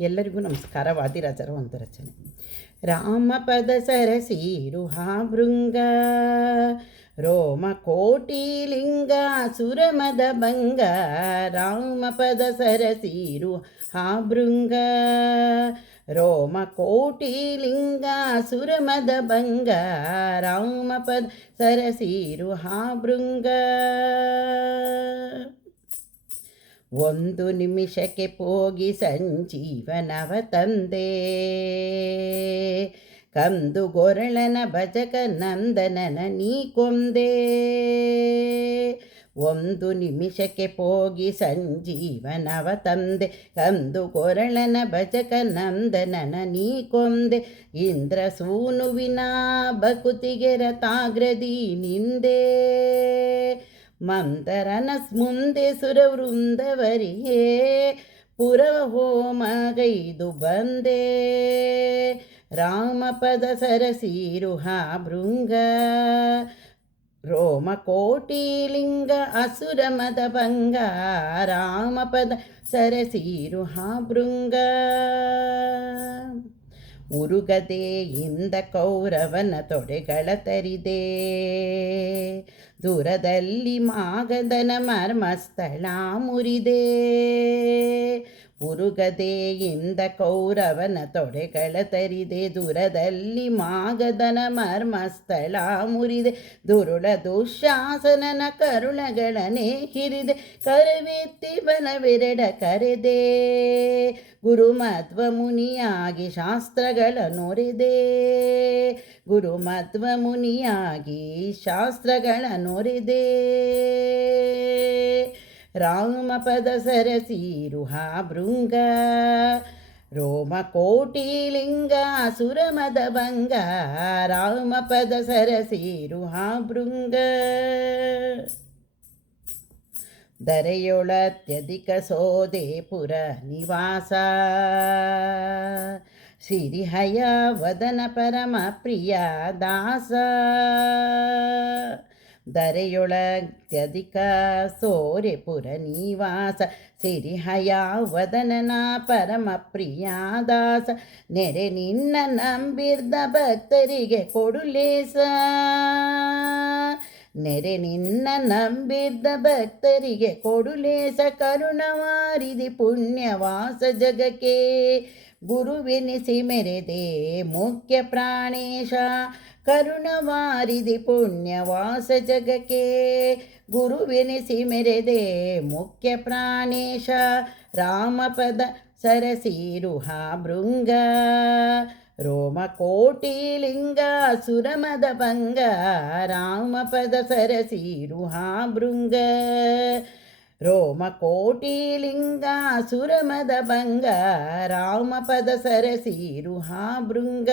ಎಲ್ಲರಿಗೂ ನಮಸ್ಕಾರ. ವಾದಿರಾಜರ ಒಂದು ರಚನೆ. ರಾಮಪದ ಸರಸೀರುಹ ಭೃಂಗ ರೋಮಕೋಟಿಲಿಂಗ ಸುರಮದ ಭಂಗ. ರಾಮಪದ ಸರಸೀರುಹ ಭೃಂಗ ರೋಮಕೋಟಿಲಿಂಗ ಸುರಮದ ಭಂಗ. ರಾಮಪದ ಸರಸೀರುಹ ಭೃಂಗ. ಒಂದು ನಿಮಿಷಕ್ಕೆ ಪೋಗಿ ಸಂಜೀವನವ ತಂದೆ ಕಂದು ಗೊರಳನ ಭಜಕ ನಂದನನ ನೀ ಕೊಂದೆ. ಒಂದು ನಿಮಿಷಕ್ಕೆ ಪೋಗಿ ಸಂಜೀವನವ ತಂದೆ ಕಂದು ಗೊರಳನ ಭಜಕ ನಂದನನ ನೀ ಕೊಂದೆ. ಇಂದ್ರ ಸೂನುವಿನ ಬಕುತಿಗೆ ರಥಾಗ್ರದಿ ನಿಂದೆ ಮಂದರನ ಮುಂದೆ ಸುರವೃಂದವರಿಯೇ ಪುರವ ಹೋಮಗೈದು ಬಂದೆ. ರಾಮಪದ ಸರಸೀರುಹ ಭೃಂಗ ರೋಮಕೋಟಿಲಿಂಗ ಅಸುರ ಮದ ಭಂಗ. ರಾಮಪದ ಸರಸೀರುಹ ಭೃಂಗ. ಉರುಗದೆಯಿಂದ ಕೌರವನ ತೊಡೆಗಳ ತರಿದೆ ದೂರದಲ್ಲಿ ಮಾಗಧನ ಮರ್ಮಸ್ಥಳ ಮುರಿದೆ. ಉರುಗದೆಯಿಂದ ಕೌರವನ ತೊಡೆಗಳ ತರಿದೆ ದೂರದಲ್ಲಿ ಮಾಗಧನ ಮರ್ಮಸ್ಥಳ ಮುರಿದೆ. ದುರುಳ ದುಶ್ಯಾಸನನ ಕರುಳಗಳನೆ ಹಿರಿದೆ ಕರವೆತ್ತಿ ಬಲವೆರಡ ಕರೆದೆ. ಗುರುಮಧ್ವ ಮುನಿಯಾಗಿ ಶಾಸ್ತ್ರಗಳ ನೊರೆದೆ ಗುರುಮಧ್ವ ಮುನಿಯಾಗಿ ಶಾಸ್ತ್ರಗಳ ನೊರೆದೆ. ರಾಮಪದ ಸರಸೀರುಹ ಭೃಂಗ ರೋಮಕೋಟಿಲಿಂಗ ಸುರಮದ ಭಂಗ. ರಾಮಪದ ಸರಸೀರುಹ ಭೃಂಗ. ಧರೆಯೊಳತ್ಯಧಿಕ ಸೋದೆ ಪುರ ನಿವಾಸ ಸಿರಿಹಯ ವದನ ಪರಮ ಪ್ರಿಯ ದಾಸ. ಧರೆಯೊಳತ್ಯಧಿಕ ಸೋರೆ ಪುರ ನಿವಾಸ ಸಿರಿಹಯ ವದನನ ಪರಮ ಪ್ರಿಯ ದಾಸ. ನೆರೆ ನಿನ್ನ ನಂಬಿರ್ದ ಭಕ್ತರಿಗೆ ಕೊಡುಲೇಸ ನೆರೆ ನಿನ್ನ ನಂಬಿದ್ದ ಭಕ್ತರಿಗೆ ಕೊಡುಲೇಸ. ಕರುಣವಾರಿದಿ ಪುಣ್ಯವಾಸ ಜಗಕ್ಕೆ ಗುರುವೆನಿಸಿ ಮೆರೆದೆ ಮುಖ್ಯ ಪ್ರಾಣೇಶ. ಕರುಣವಾರಿದಿ ಪುಣ್ಯವಾಸ ಜಗಕ್ಕೆ ಗುರುವೆನಿಸಿ ಮೆರೆದೆ ಮುಖ್ಯ ಪ್ರಾಣೇಶ. ರಾಮಪದ ಸರಸೀರುಹ ಭೃಂಗ ರೋಮಕೋಟಿಲಿಂಗ ಸುರಮದ ಭಂಗ. ರಾಮಪದ ಸರಸೀರುಹ ಭೃಂಗ ರೋಮಕೋಟಿಲಿಂಗ ಸುರಮದ ಭಂಗ. ರಾಮಪದ ಸರಸೀರುಹ ಭೃಂಗ.